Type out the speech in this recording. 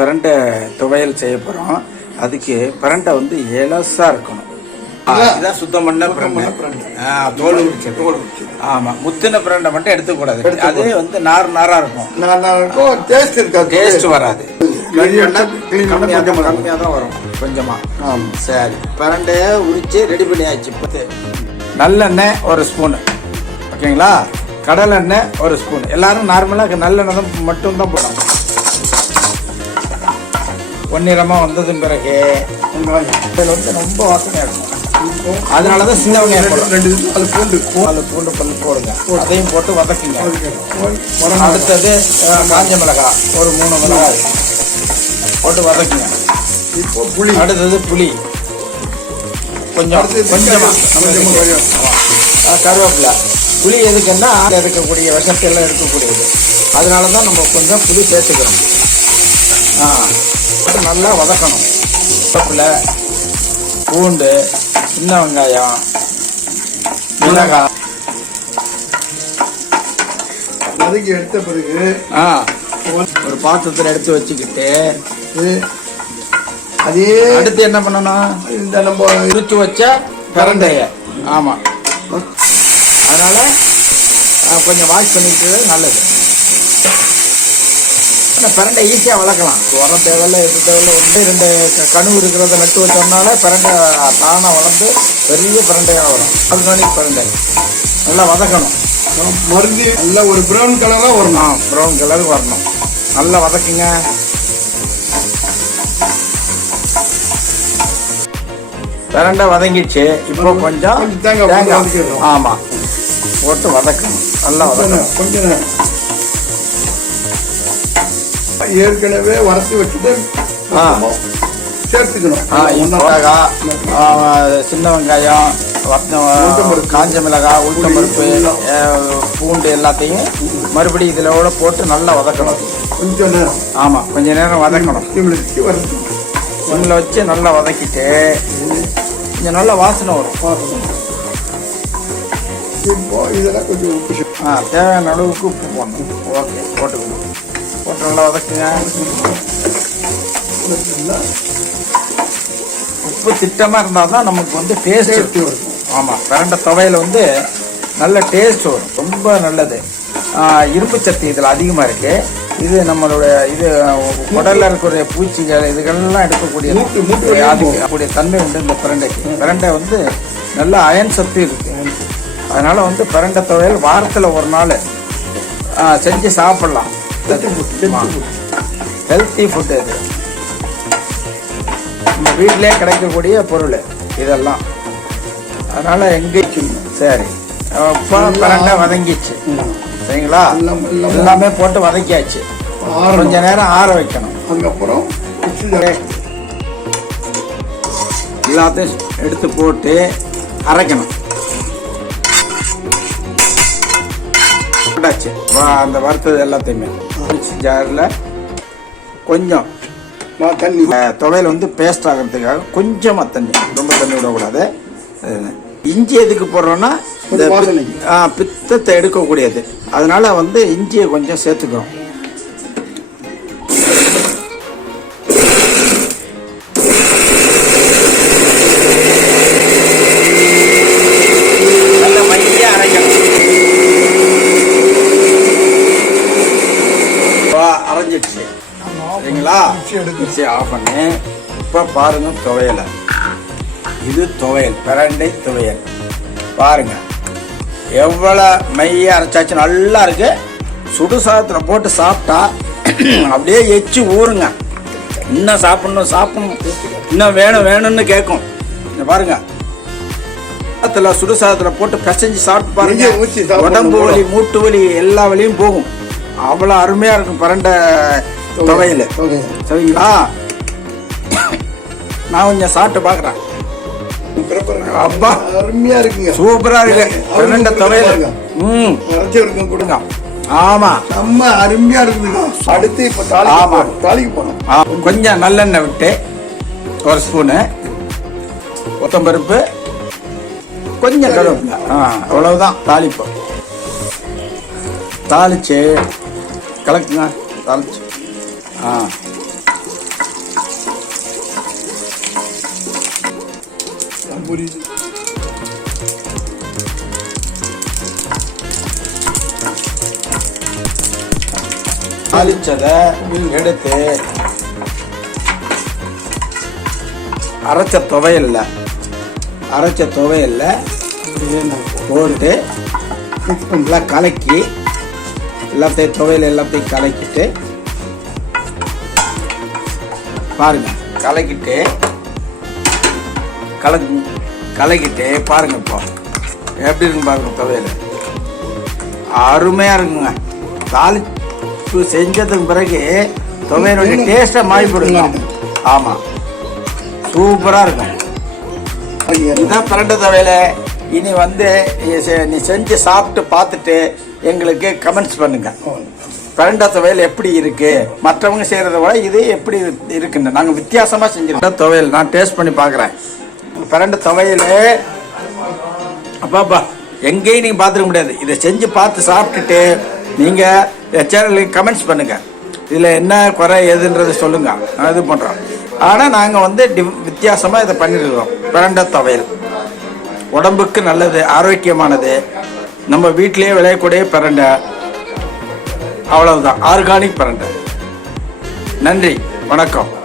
பிரண்டை துவையல் செய்ய போகிறோம் அதுக்கு பிரண்டை வந்து எலசாக இருக்கணும். ஆ, இதான் சுத்தம் பண்ண பிரண்டை. ஆ, தோல் உரிச்சது. ஆமாம் முத்தின பிரண்டை மட்டும் எடுத்துக்கூடாது. அது வந்து நார் நாராக இருக்கும். நான் நான் இருக்கும். டேஸ்ட் இருக்காது. டேஸ்ட் வராது. கம்மியாக தான் தான் வரும். கொஞ்சமாக ஆமா. சரி. பிரண்டையை உரிச்சு ரெடி பண்ணியாச்சு. பத்து. நல்லெண்ணெய் ஒரு ஸ்பூனு ஓகேங்களா? கடலெண்ணெய் ஒரு ஸ்பூன் எல்லாரும் நார்மலாக நல்லெண்ணெய் தான் மட்டும்தான் போடணும். பொன்னிறமாக வந்ததும் பிறகு வெங்காயம் இதில் வந்து ரொம்ப வாசனையாக இருக்கும். அதனால தான் சின்ன வெங்காயம் போடுறோம் ரெண்டு அது பூண்டு. நாலு பூண்டு பல் போடுங்க. அதையும் போட்டு வதக்குங்க. அடுத்தது காஞ்ச மிளகாய் ஒரு மூணு மிளகாய் போட்டு வதக்குங்க. இப்போ புளி. அடுத்தது புளி. கொஞ்சம் அடுத்தது கொஞ்சமா. கொஞ்சமா கொஞ்சம். ஆ, கருவேப்பிலை. புளி எதுக்குன்னா இருக்கக்கூடிய விஷத்தை எல்லாம் இருக்கக்கூடியது அதனால தான் நம்ம கொஞ்சம் புளி சேர்த்துக்கிறோம். ஆ போட்டு நல்லா வதக்கணும். கருவேப்பிலை பூண்டு சின்ன வெங்காயம் மிளகாய். வதக்கி எடுத்த பிறகு ஆ ஒரு பாத்திரத்தில் எடுத்து வச்சுக்கிட்டு அதே அடுத்து என்ன பண்ணணும்? இந்த நம்ம உரிச்சு வச்ச பிரண்டைய ஆமாம் அதனால கொஞ்சம் வாஷ் பண்ணிக்கிறது நல்லது. ஆனால் பிரண்டை ஈஸியாக வளர்க்கலாம். உரம் தேவையில்ல எது தேவையில்ல ஒன்று ரெண்டு க- கனவு இருக்கிறத நட்டு வச்சோம்னால பிரண்டை தானாக வளர்ந்து பெரிய பிரண்டையாக வரும் ஆர்கானிக் பிரண்டை. நல்லா வதக்கணும். மருந்தி நல்ல ஒரு ப்ரௌன் கலரா ஆ வரணும். ப்ரௌன் கலர் வரணும். நல்லா வதக்குங்க. பிரண்டை வதங்கிடுச்சு. இப்போ கொஞ்சம் கொஞ்சம் தேங்காய். ஆமாம் போட்டு வதக்கணும். நல்லா வதக்கணும். கொஞ்ச நேரம் ஏற்கனவே வச்சுட்டு ஆ. சேர்த்துக்கணும். மிளகாய், சின்ன வெங்காயம். காஞ்ச மிளகாய் உளுத்தம்பருப்பு ஆ, பூண்டு எல்லாத்தையும் மறுபடியும் இதில் கூட போட்டு நல்லா வதக்கணும். கொஞ்ச நேரம். ஆமாம் கொஞ்ச நேரம் வதக்கணும். சிம்ல வச்சு நல்லா வதக்கிட்டு கொஞ்சம் நல்லா வாசனை வரும். இப்போ இதெல்லாம் கொஞ்சம் உப்பு. ஆ தேவையான அளவுக்கு உப்பு போடணும். ஓகே போட்டுக்கணும் போட்டு நல்லா வதக்குங்க நல்லா உப்பு திட்டமாக இருந்தால் தான் நமக்கு வந்து டேஸ்ட் வரும். ஆமாம் பிரண்ட துவையில் வந்து நல்ல டேஸ்ட் வரும். ரொம்ப நல்லது. இரும்பு சத்து இதில் அதிகமாக இருக்குது இது நம்மளுடைய இது உடலில் இருக்கக்கூடிய பூச்சிகள் இதுகள்லாம் எடுக்கக்கூடிய மூட்டு, மூட்டு அதுக்கு கூடிய தன்மை உண்டு இந்த பிரண்டைக்கு. பிரண்டை வந்து நல்ல அயன் சத்து இருக்கு. அதனால வந்து பிரண்டை துவையல் வாரத்தில் ஒரு நாள் செஞ்சு சாப்பிடலாம். ஹெல்த்தி ஃபுட் இது நம்ம வீட்டிலே கிடைக்கக்கூடிய பொருள் இதெல்லாம். அதனால எங்கேயும் சரி. இப்போ பிரண்டை வதங்கிச்சு. சரிங்களா? எல்லாம் போட்டு வதக்கியாச்சு. கொஞ்ச நேரம் ஆற வைக்கணும். அதுக்கப்புறம் எல்லாத்தையும் எடுத்து போட்டு அரைக்கணும். அந்த வறுத்தது எல்லாத்தையுமே. மிக்ஸி ஜாரில். கொஞ்சம் தண்ணி. துவையல் வந்து பேஸ்ட் ஆகிறதுக்காக கொஞ்சமாக தண்ணி. ரொம்ப தண்ணி விடக்கூடாது. இஞ்சி எதுக்கு போடுறோன்னா இந்த பித்தத்தை எடுக்கக்கூடியது. அதனால வந்து இஞ்சியை கொஞ்சம் சேர்த்துக்கிறோம். மிக்ஸி ஆஃப் பண்ணி. இப்போ பாருங்க துவையலை. இது துவையல் பிரண்டை துவையல். பாருங்க. எவ்வளோ மைய அரைச்சாச்சு நல்லா இருக்கு. சுடு சாதத்தில் போட்டு சாப்பிட்டா அப்படியே எச்சு ஊறுங்க. இன்னும் சாப்பிடணும் சாப்பிடணும். இன்னும் வேணும் வேணும்னு கேட்கும். இங்க பாருங்க. சாதத்தில் சுடு சாதத்தில் போட்டு பிசைஞ்சு சாப்பிட்டு பாருங்க. உடம்பு. வலி மூட்டு வலி எல்லா வலியும் போகும். அவ்வளோ அருமையாக இருக்கும் பிரண்டை துவையல் சரிங்களா நான் கொஞ்சம் சாப்பிட்டு பார்க்குறேன். அப்பா. அருமையா இருக்குங்க. சூப்பரா இருக்கு. பிரண்ட துவையல் ம். அரைச்சவருக்கும் கொடுங்க. ஆமா. செம்ம அருமையா இருக்குதுங்க அடுத்து இப்ப தாளிக்கு ஆமா. போறோம். ஆ, கொஞ்சம் நல்லெண்ணெய் விட்டு ஒரு ஸ்பூனு கொத்தம்பருப்பு கொஞ்சம் கருவேப்பிலை ஆ அவ்வளவுதான். தாளிப்பு தாளிச்சு கலக்குங்க. தாளிச்சு. ஆ. புரியுது. தாளிச்சதை எடுத்து அரைச்ச துவையல்ல அரைச்ச துவையல்ல போட்டு நல்லா கலக்கி எல்லாத்தையும் துவையல் எல்லாத்தையும் கலக்கிட்டு பாருங்க. கலக்கிட்டு கலக் கலக்கிட்டு பாருங்க இப்போ. எப்படி இருக்குன்னு பாருங்க துவையல். அருமையாக இருக்குங்க. தாளிப்பு செஞ்சதுக்கு பிறகு துவையலுடைய டேஸ்ட்டை மாறி போடுங்க. ஆமாம் சூப்பராக இருக்கும். இதுதான் பிரண்ட துவையல. இனி வந்து நீ செ- நீ செஞ்சு சாப்பிட்டு பார்த்துட்டு எங்களுக்கு கமெண்ட்ஸ் பண்ணுங்க. பிரண்ட துவையல் எப்படி இருக்கு? மற்றவங்க செய்யறத விட இது எப்படி இருக்குன்னு. நாங்கள் வித்தியாசமா செஞ்சிருக்கோம். துவையல் நான் டேஸ்ட் பண்ணி பார்க்குறேன். பிரண்ட துவையல் அப்பாப்பா எங்கேயும் நீங்கள் பார்த்துக்க முடியாது. இதை செஞ்சு பார்த்து சாப்பிட்டுட்டு நீங்கள் சேனலுக்கு கமெண்ட்ஸ் பண்ணுங்கள் இதில் என்ன குறை எதுன்றதை சொல்லுங்கள் நான் இது பண்ணுறோம் ஆனால் நாங்கள் வந்து டி வித்தியாசமாக இதை பண்ணியிருக்கிறோம் பிரண்ட துவையல் உடம்புக்கு நல்லது ஆரோக்கியமானது. நம்ம வீட்டிலேயே விளையக்கூடிய பிரண்டை. அவ்வளவுதான். ஆர்கானிக் பிரண்டை. நன்றி. வணக்கம்.